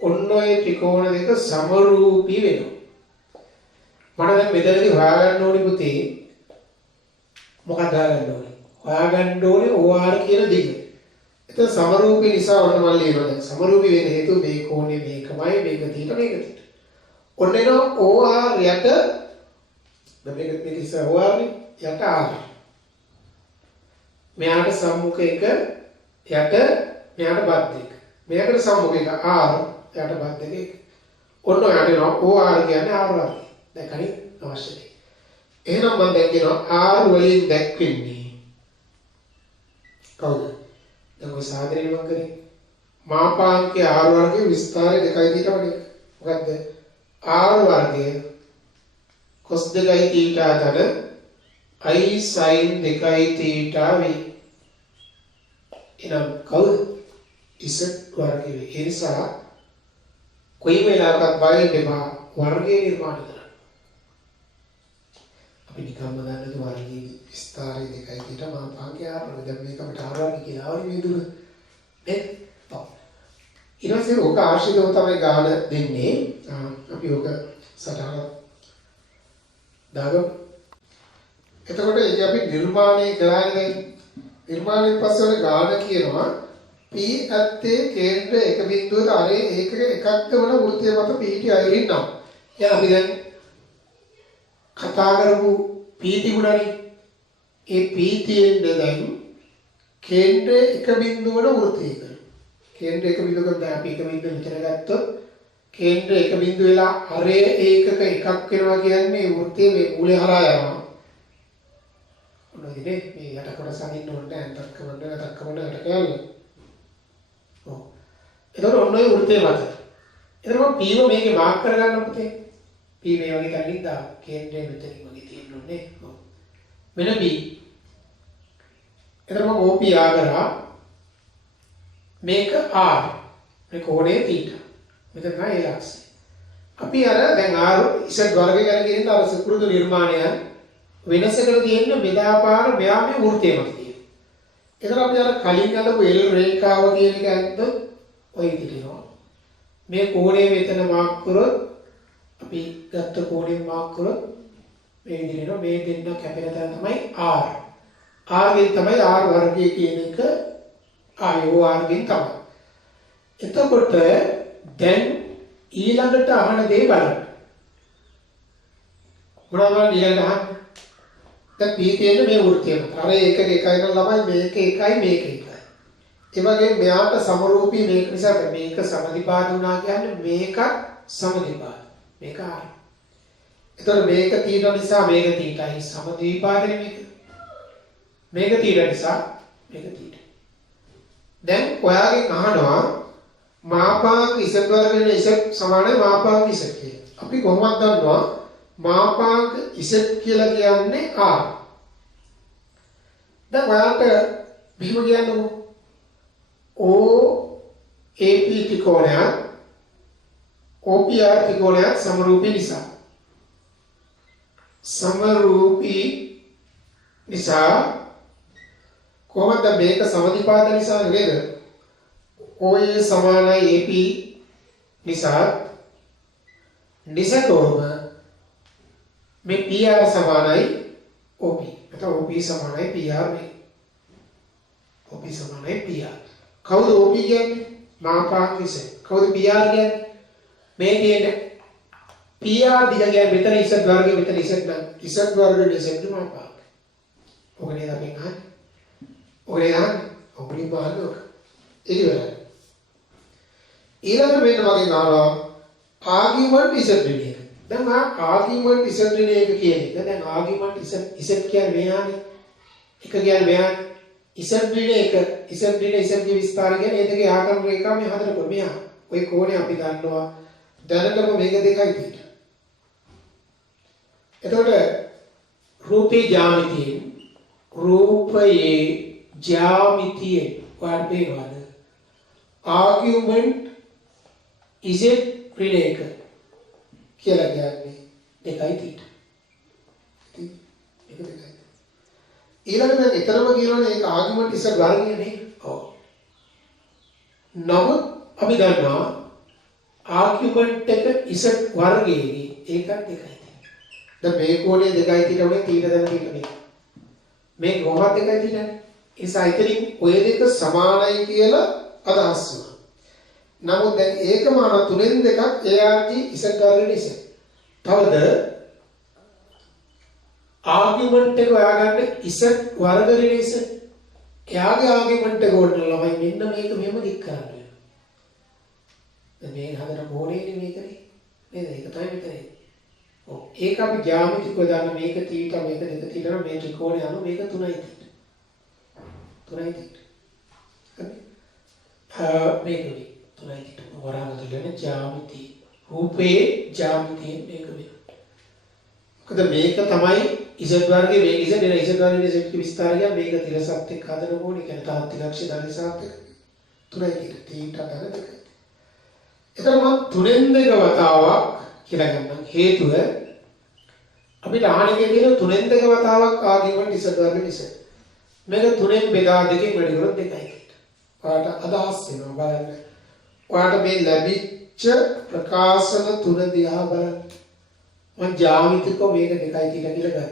ඔන්න ඔය ත්‍රිකෝණ දෙක සමරූපී වෙනවා. මට දැන් මෙතනදී හොයාගන්න ඕනේ පුතේ මොකක්ද හොයාගන්න ඕනේ? හොයාගන්න ඕනේ OR කියන දිග. එතන සමරූපී නිසා ඔන්න මම ලියනවා දැන් සමරූපී වෙන හේතුව මේ කෝණය මේකමයි මේක තියෙන මේක තියෙන. ඔන්න එනවා OR යට දැන් මේක ඉස්සර OR නේ යට R. මෙයාට සම්මුඛ එක යට මෙයාට බද්ධ එක. මෙයාට සම්මුඛ එක R යට බද්ධ එක. ඔන්න ඔයාට එනවා OR කියන්නේ R වර්ගය. දැන් කණි අවශ්‍යයි. එහෙනම් මම දැන් කියනවා R වලින් දැක්වෙන්නේ කවුද? දැන් ඔය සාධනය මම කරේ මාපාංකයේ R වර්ගයේ විස්තරය 2යි තියෙනවනේ. මොකද්ද? R වර්ගය cos 2යි θ ධන i sin 2යි θ වේ. එහෙනම් කවුද? Z වර්ගයේ. ඒ නිසා කොයි වෙලාවකත් බය වෙන්න වර්ගයේ නිර්මාණය කරන්න. අපි නිකම්ම දන්නද වර්ගයේ විස්තරය දෙකයි පිට මාපාංගය ආරම්භ. දැන් මේක අපිට ආරම්භ කියලා ආවනේ මේ දුර. නේද? ඔව්. ඊට පස්සේ ඔක ආශ්‍රිතව තමයි ගාන දෙන්නේ. අපි ඔක සටහන දාගමු. එතකොට ඉතින් අපි නිර්මාණය කරන්නේ දැන් නිර්මාණයෙන් පස්සේ වල ගාන කියනවා P ඇත්තේ කේන්ද්‍ර එක බිඳුවට අරේ ඒකක එකක්ද වන වෘත්තය මත පිහිටි අයුරින් නම්. දැන් අපි දැන් කතා කරපු P තිබුණානේ. ඒ P තියෙන්නේ දැන් කේන්ද්‍ර එක බිඳුවන වෘත්තයක. කේන්ද්‍ර එක බිඳුවකට දැන් අපි එක බිඳුව විතර ගත්තොත් කේන්ද්‍ර එක බිඳුව වෙලා අරේ ඒකක එකක් වෙනවා කියන්නේ වෘත්තයේ මේ මූලය හරහා යනවා. ඔන්නෝනේ මේ යට කොටස අදින්න ඕනේ අතක්කමන්න යටකයල්ල. ඔව්. එතකොට ඔන්න ඔය වෘත්තය මත. එතකොට මම P ව මේකේ මාක් කරගන්න පුතේ. P මේ වගේ තැනින් දා කේන්ද්‍රය මෙතනින් වගේ තියෙන්නේ. ඔව්. මෙන්න B. එතකොට මම OP ආගරා මේක R. මේ කෝණය θ. මෙතන තමයි ඒ අක්ෂය. අපි අර දැන් R Z වර්ගය ගැන කියන අර සුපුරුදු නිර්මාණය වෙනසකට තියෙන බෙදාපාර මෙයා මේ වෘත්තය මත තියෙනවා. එතකොට අපි අර කලින් අදපු L රේඛාව කියන එක ඇද්දොත් ඔය විදිහට මේ කෝණය මෙතන මාක් කරොත් අපි ගත්ත කෝණය මාක් කරොත් මේ විදිහට මේ දෙන්න කැපෙන තැන තමයි R. R ගෙන් තමයි R වර්ගය කියන එක ආයෝ R ගෙන් තමයි. එතකොට දැන් ඊළඟට අහන දේ බලන්න. මොනවද ඊළඟට අහන්නේ? දැන් P තියෙන්නේ මේ වෘත්තය මත. අර ඒක එකයි නම් ළමයි මේක එකයි මේක එකයි. ඒ වගේම මෙයාට සමරූපී මේක නිසා මේක සමදිපාද වුණා කියන්නේ මේක සමදිපාද. මේක R. එතකොට මේක තීන නිසා මේක තීටයි සමදිපාදනේ මේක. මේක තීන නිසා මේක තීට. දැන් ඔයාගෙන් අහනවා මාපාංග Z වර්ගයෙන් Z සමානයි මාපාංග Z කියලා. අපි කොහොමද දන්නවා මාපාංග Z කියලා කියන්නේ R. දැන් ඔයාලට බිහිව කියන්නකො OAP ත්‍රිකෝණයක් OPR ත්‍රිකෝණයක් සමරූපී නිසා. සමරූපී නිසා කොහොමද මේක සමදිපාද නිසා නේද? OA සමානයි AP නිසා නිසකවම මේ PR සමානයි OP. එතකොට OP සමානයි PR මේ. OP සමානයි PR. කවුද OP කියන්නේ? මාපාංග Z. කවුද PR කියන්නේ? මේ කියන්නේ PR දිග කියන්නේ මෙතන Z වර්ගය මෙතන Z නම් Z වර්ගයේ Z මාපාංග. ඔක නේද අපි අහන්නේ? ඔය යන්නේ ඔබලින් බලන්න. ඒක වෙලයි. ඊළඟට මෙන්න වගේ නානවා ආගියුමන්ට් Z ඍණය. දැන් ආගියුමන්ට් Z ඍණය එක කියන එක. දැන් ආගියුමන්ට් Z කියන්නේ මෙයානේ. එක කියන්නේ මෙයානේ. Z ඍණය එක Z ඍණය Z ගේ විස්තර කියන්නේ ඒ දෙකේ ආකාර රේඛා මේ හතරක මෙයා. ඔය කෝණය අපි දන්නවා. දැනටම මේක දෙකයි තියෙන්නේ. එතකොට රූපී ජ්‍යාමිතියෙන් රූපයේ ජ්‍යාමිතියෙන් වාට පේනවාද? ආගියුමන්ට් Z ඍණයක කියලා කියන්නේ දෙකයි තියෙන්නේ. ඒක දෙකයි. ඊළඟට දැන් ඊතරම කියනවනේ ඒක ආගියුමන්ට් Z වර්ගය නේ. ඔව්. නමුත් අපි දන්නවා ආගියුමන්ට් එක Z වර්ගයේදී ඒකත් දෙකයි තියෙන්නේ. දැන් මේ කෝණය දෙකයි තියෙන්නේ තීන දැන් තියෙන්නේ. මේ කොහොමද දෙකයි තියෙන්නේ? ඒ සයිතලින් ඔය දෙක සමානයි කියලා අදහස් වෙනවා. නමුත් දැන් ඒකම අර තුනෙන් දෙකක් ARG Z වර්ගයේ නිසා. තවද ආගියුමන්ට් එක හොයාගන්න Z වර්ග රිලේෂන්. එයාගේ ආගියුමන්ට් එක ඕන ළමයි මෙන්න මේක මෙහෙම දික් කරන්න වෙනවා. දැන් මේ හදන මොහොනේ මේකනේ. නේද? ඒක තමයි මෙතන. ඔව්. ඒක අපි ජ්‍යාමිතිකව දාන්න මේක තීටා මේක දෙක තීටා මේ ත්‍රිකෝණය අනු මේක 3යි තීටා. 3යි තීටා. මේකනේ 3යි තීටා. වරාගල දෙන ජ්‍යාමිති රූපේ ජ්‍යාමිතියෙන් මේක වෙනවා. මොකද මේක තමයි Z වර්ගයේ මේක Z එන Z වර්ගයේ Z ක විස්තරය මේක තිරසත් එක්ක හදන ඕනේ. කියන්නේ තාත්තික අක්ෂය ධනසත් එක්ක 3යි තීටා ධන දෙක. එතන මම තුනෙන් දෙක වතාවක් කියලා ගන්නම්. හේතුව අපිට ආහනකේ තියෙන තුනෙන් දෙක වතාවක් ආගිමන්ට් ඉසඩ් වර්ග ඉසඩ්. මේක තුනෙන් බෙදා දෙකෙන් වැඩි කරොත් 2යි. ඔයාලට අදහස් වෙනවා බලන්න. ඔයාලට මේ ලැබිච්ච ප්‍රකාශන තුන දිහා බලන්න. මම ජ්‍යාමිතිකව මේක 2යි කියලා ගත්තා.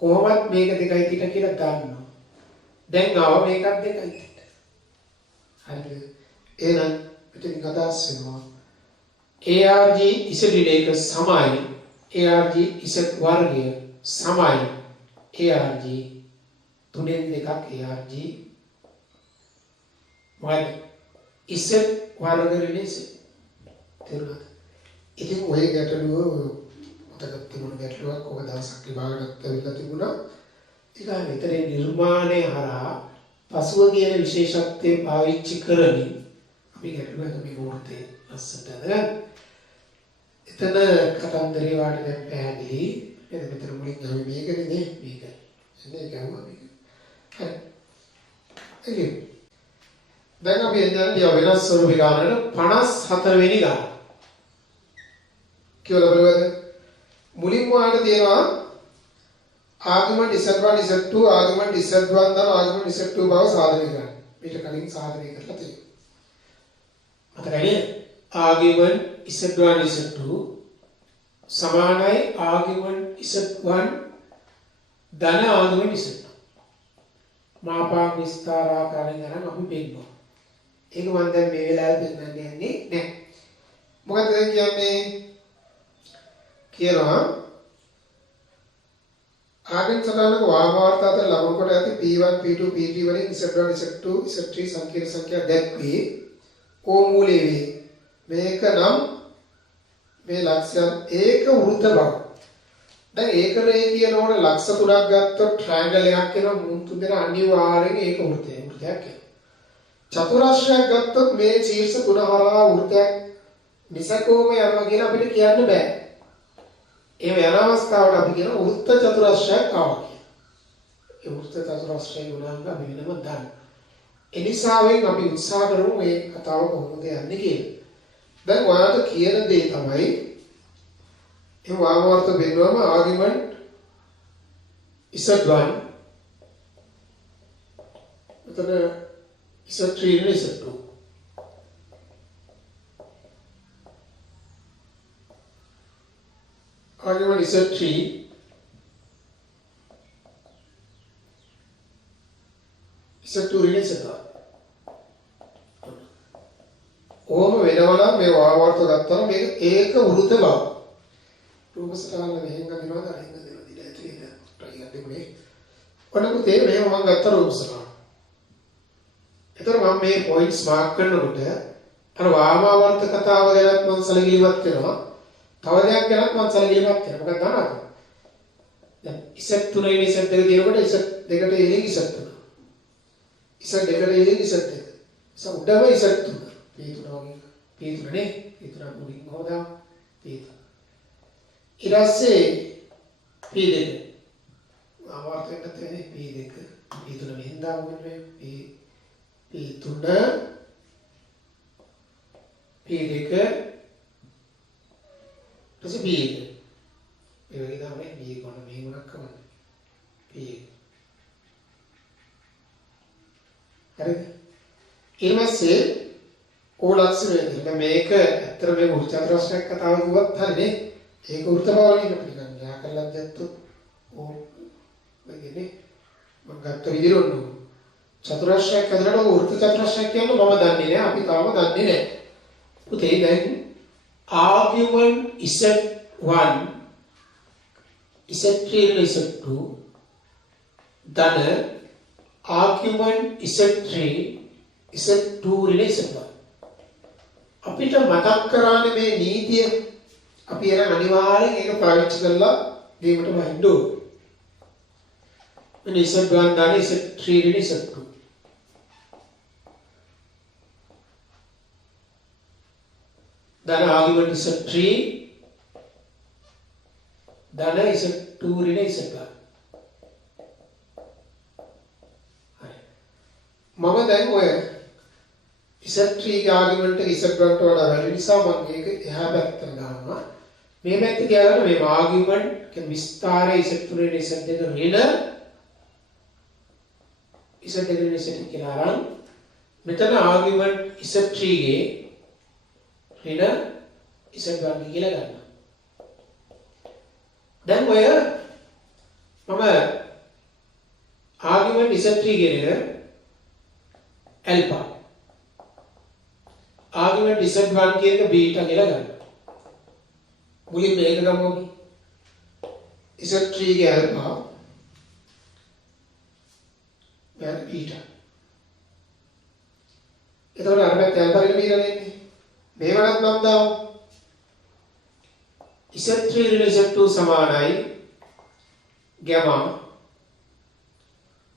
කොහොමත් මේක 2යි කියලා ගන්නවා. දැන් ආව මේකත් 2යි. හරිද? එහෙනම් පිටින් අදහස් වෙනවා. ARG ඉසඩ් එක සමයි ARG ඉසඩ් වර්ගය සමයි ARG තුනෙන් දෙකක් ARG වයි ඉසඩ් වර්ග රිලීස් තේරුණාද? ඉතින් ඔය ගැටලුව මතක තිබුණ ගැටලුවක් ඔබ දවසක් විභාගයට ඇවිල්ලා තිබුණා. ඊගා විතරේ නිර්මාණය හරහා පසුව කියන විශේෂත්වයේ පාවිච්චි කරමින් අපි ගැටලුවක මේ මොහොතේ අස්සට ගන්න. එතන කතන්දරේ වාට දැන් පැහැදිලි. එතන මෙතන මුලින් අපි මේකනේ නේ මේක. එන්නේ ගාවා මේක. හරි. එගේ. දැන් අපි එන්නේ වෙනස් ස්වරූප ගානට 54 වෙනි ගාන. කියලා බලවද? මුලින්ම වාට තියෙනවා ආගමන්ට් Z1 Z2 ආගමන්ට් Z1 දන ආගමන්ට් Z2 බව සාධනය කරන්න. මේක කලින් සාධනය කරලා තියෙනවා. මතකයි ආගමන්ට් Z1 Z2 සමානයි ආගමන්ට් Z1 ධන ආගමන්ට් Z2. මාපාක විස්තර ආකාරයෙන් අරන් අපි පෙන්නනවා. ඒක මම දැන් මේ වෙලාවේ පෙන්නන්න යන්නේ නැහැ. මොකද දැන් කියන්නේ කියනවා ආගමන්ට් සටහනක වාමාර්ථ අතර ලබන කොට ඇති P1 P2 P3 වලින් Z1 Z2 Z3 සංකීර්ණ සංඛ්‍යා දැක්වේ ඕ මූලයේ වේ. මේක නම් මේ ලක්ෂයන් ඒක වෘත බව. දැන් ඒක රේඛිය නෝන ලක්ෂ තුනක් ගත්තොත් ට්‍රයැන්ගල් එකක් එනවා මුන් තුන දෙනා අනිවාර්යෙන් ඒක වෘතයක් එනවා. චතුරස්‍රයක් ගත්තොත් මේ ශීර්ෂ තුන හරහා වෘතයක් නිසකෝම යනවා කියලා අපිට කියන්න බෑ. ඒ වෙන අවස්ථාවට අපි කියන වෘත්ත චතුරස්‍රයක් ආවා කියලා. ඒ වෘත්ත චතුරස්‍රය ගුණාංග අපි වෙනම දාන්න. එනිසාවෙන් අපි උත්සාහ කරමු මේ කතාව කොහොමද යන්නේ කියලා. දැන් ඔයාලට කියන දේ තමයි ඒ වාමාර්ථ බෙදුවම ආගිමන්ට් Z1 එතන Z3 නේ Z2 ආගිමන්ට් Z3 Z2 නේ Z1 ඕම වෙනවනම් මේ වාමාර්ථ ගත්තාම මේක ඒක වෘත බව. රූප සටහන මෙහෙම ගන්නවද අරින්න දෙනවා දිලා ඇතුලේ try කරන්න මේ. ඔන්නක තේ මෙහෙම මම ගත්ත රූප සටහන. ඒතර මම මේ පොයින්ට්ස් මාක් කරනකොට අර වාමාවර්ත කතාව ගැනත් මම සැලකිලිමත් වෙනවා. තව දෙයක් ගැනත් මම සැලකිලිමත් වෙනවා. මොකක්ද දන්නවද? දැන් ඉසෙට් තුනේ ඉසෙට් දෙක තියෙනකොට ඉසෙට් දෙකට එළින් ඉසෙට් තුන. ඉසෙට් දෙකට එළින් ඉසෙට් දෙක. උඩම ඉසෙට් තුන. P3 වගේ P3 නේ P3 මුලින් හොදා P3 ඊට පස්සේ P2 ආවර්තන තේ P2 P3 මෙහෙන් දාමු මේ P3 P2 ඊට P1 ඒ වගේ තමයි මේ කොන මේ ගුණක් කරන්නේ P1 හරිද ඊට පස්සේ ඕලක්ෂණය දෙන්න මේක ඇත්තට මේ උච්චාරස්යක් කතාව කිව්වත් හරිනේ ඒක වෘතභාවලින් අපිට ගන්න යා කළා දැත්තොත් ඕ වෙන්නේ මම ගත්ත විදිහට ඔන්න චතුරස්‍රයක් හදලා වෘත්ත චතුරස්‍රයක් කියන්නේ මම දන්නේ නැහැ අපි තාම දන්නේ නැහැ පුතේ දැන් ආගිමන්ට් Z1 Z3 Z2 ධන ආගිමන්ට් Z3 Z2 Z1 අපිට මතක් කරන්නේ මේ නීතිය අපි එන අනිවාර්යෙන් ඒක පාවිච්චි කරලා ගේමට වහින්න ඕන. මේ Z1 දාන Z3 Z2. දාන ආගිමන්ට් Z3 දාන Z2 Z1. හරි. මම දැන් ඔය Z3 ගේ ආගියුමන්ට් එක Z1ට වඩා වැඩි නිසා මම මේක එහා පැත්තට දානවා. මේ පැත්තේ ගියාම මේ ආගියුමන්ට් කියන්නේ විස්තරය Z3 නේ Z2 ඍණ Z2 නේ Z1 කියලා අරන් මෙතන ආගියුමන්ට් Z3 ගේ ඍණ Z1 කියලා ගන්නවා. දැන් ඔය මම ආගියුමන්ට් Z3 ගේ ඍණ ඇල්ෆා ආගියුමන්ට් Z1 කියන එක බීටා කියලා ගන්නවා. මුලින් මේක ගමු. Z3 ගේ ඇල්ෆා දැන් බීටා. එතකොට අර පැත්ත ඇල්ෆා කියන බීටා නෙන්නේ. මේවනත් නම් දාමු. Z3 ඍණ Z2 සමානයි ගැමා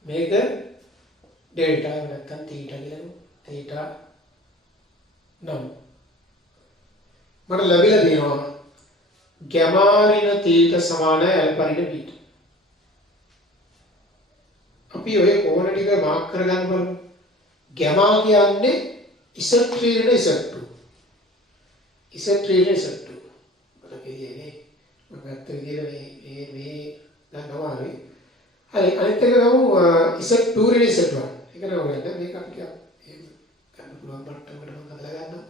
මේක ඩෙල්ටා නැත්නම් තීටා කියලා ගමු. තීටා නම් මට ලැබිලා තියෙනවා ගැමා ඍණ තීටා සමානයි ඇල්ෆා ඍණ බීටා. අපි ඔය කෝණ ටික මාක් කරගන්න බලමු. ගැමා කියන්නේ Z3 ඍණ Z2. Z3 ඍණ Z2. මට කියන්නේ මම ගත්ත විදිහට මේ දැන් තමයි. හරි අනිත් එක ගමු Z2 ඍණ Z1. ඒක නෝ වෙන්නේ මේක අපි ගන්න පුළුවන් මට්ටමකට මම හදලා ගන්නවා.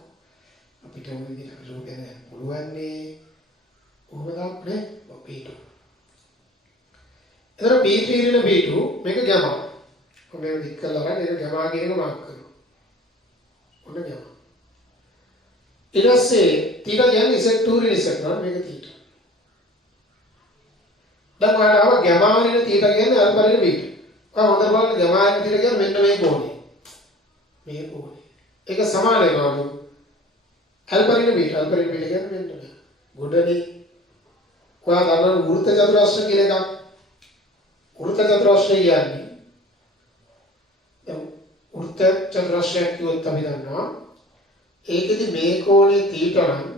අපිට ওই විදිහට රෝගය පුළුවන්නේ කොහොමද අපේ B2. එතන B3 ඍණ B2 මේක ගැමා. ඔය මේක දික් කරලා ගන්න ඒක ගැමා කියන එක මාක් කරනවා. ඔන්න ගැමා. ඊට පස්සේ තීටා කියන්නේ Z2 ඍණ Z1 මේක තීටා. දැන් ඔයාලට ආව ගැමා ඍණ තීටා කියන්නේ ඇල්ෆා ඍණ බීටා. ඔයා හොඳට බලන්න ගැමා ඍණ තීටා කියන්නේ මෙන්න මේ කෝණය. මේ කෝණය. ඒක සමාන වෙනවා. ඇල්ෆා ඍණ බීටා කියන්නේ මෙන්න මේ. ගොඩනේ. ඔයා දන්නා වෘත්ත චතුරස්‍ර කියලා එකක්. වෘත්ත චතුරස්‍රය කියන්නේ දැන් වෘත්ත චතුරස්‍රයක් කියොත් අපි දන්නවා ඒකෙදි මේ කෝණේ තීටා නම්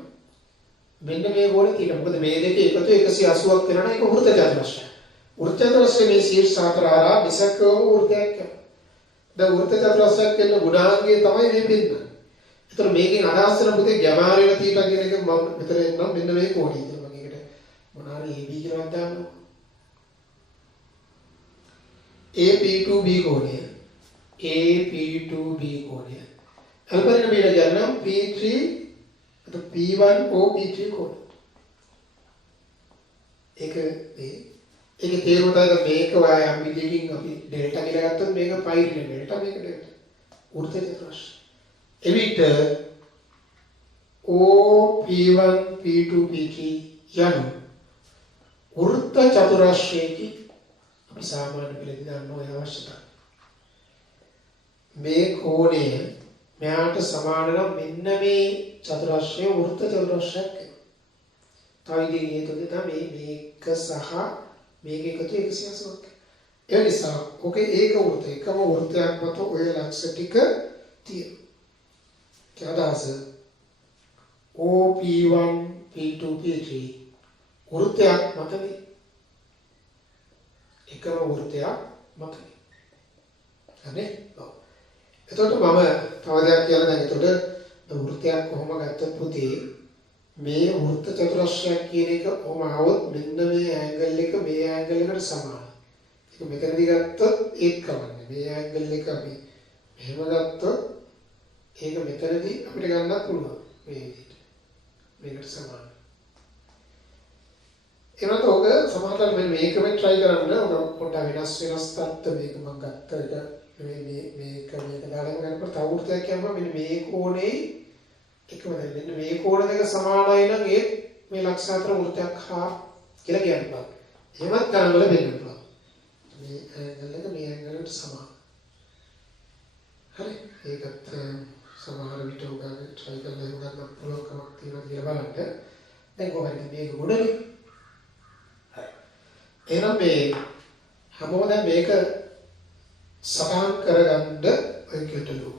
මෙන්න මේ කෝණේ තීටා. මොකද මේ දෙක එකතු 180ක් වෙනවා ඒක වෘත්ත චතුරස්‍රය. වෘත්ත චතුරස්‍රයේ මේ ශීර්ෂ හතර හරහා විසකව වෘත්තයක් යනවා. දැන් වෘත්ත චතුරස්‍රයක් කියන ගුණාංගය තමයි මේ බින්ද. ඒතර මේකෙන් අදහස් කරන පුතේ ගැමා ඍණ තීටා කියන එක මම මෙතන එන්නම් මෙන්න මේ කෝණය. ඉතින් මම ඒකට මොනාරි AB කියලා දාන්නවා. AP2B කෝණය AP2B කෝණය ඇල්ෆා ඍණ බීටා ගන්න P3 අත P1 O P3 කෝණය. ඒකේ තේරුම තමයි මේක ඔයා යම් විදිහකින් අපි ඩෙල්ටා කියලා ගත්තොත් මේක පයි ඍණ ඩෙල්ටා මේක ඩෙල්ටා වෘත්ත චතුරස්‍රය. එවිට O P1 P2 P3 යන වෘත්ත චතුරස්‍රයේ අපි සාමාන්‍ය පිළිදි ගන්න ඕන අවශ්‍යතාවය. මේ කෝණය මෙයාට සමාන නම් මෙන්න මේ චතුරස්‍රය වෘත්ත චතුරස්‍රයක් වෙනවා. තව ඉතින් හේතුව තමයි මේක සහ මේක එකතු 180ක්. ඒ නිසා ඔකේ ඒක වෘත්ත එකම වෘත්තයක් මත ඔය ලක්ෂ ටික තියෙනවා. ඒ අදහස OP1 P2 P3 වෘත්තයක් මතනේ එකම වෘත්තයක් මතනේ. හරි? ඔව්. එතකොට මම තව දෙයක් කියලා දැන් එතකොට වෘත්තයක් කොහොම ගත්තත් පුතේ මේ වෘත්ත චතුරස්‍රයක් කියන එක කොහොම આવොත් මෙන්න මේ ඇන්ගල් එක මේ ඇන්ගල් එකට සමානයි. ඒක මෙතනදී ගත්තොත් ඒත් කවන්නේ. මේ ඇන්ගල් එක අපි මෙහෙම ගත්තොත් ඒක මෙතනදී අපිට ගන්නත් පුළුවන් මේ විදිහට. මේකට සමානයි. එනකොට ඔක සමහරවිට මෙන්න මේකම try කරන්න ඔක පොඩ්ඩක් වෙනස් තත්ත්ව මේක මම ගත්ත එක මේක දාලා ගන්නකොට තව වෘත්තයක් කියනවා මෙන්න මේ කෝණේ එකම දැන් මෙන්න මේ කෝණ දෙක සමානයි නම් ඒ මේ ලක්ෂ අතර වෘත්තයක් හා කියලා කියන්න පුළුවන්. එහෙමත් ගණන් වල වෙන්න පුළුවන්. මේ ඇන්ගල් එක මේ ඇන්ගල් එකට සමාන. හරි. ඒකත් සමහර විට ඔක try කරලා එහෙම ගන්න පුළුවන්කමක් තියෙනවා කියලා බලන්න. දැන් කොහොමද මේක ගොඩනේ? එහෙනම් මේ හැමෝම දැන් මේක සටහන් කරගන්න ඔය කෙටලු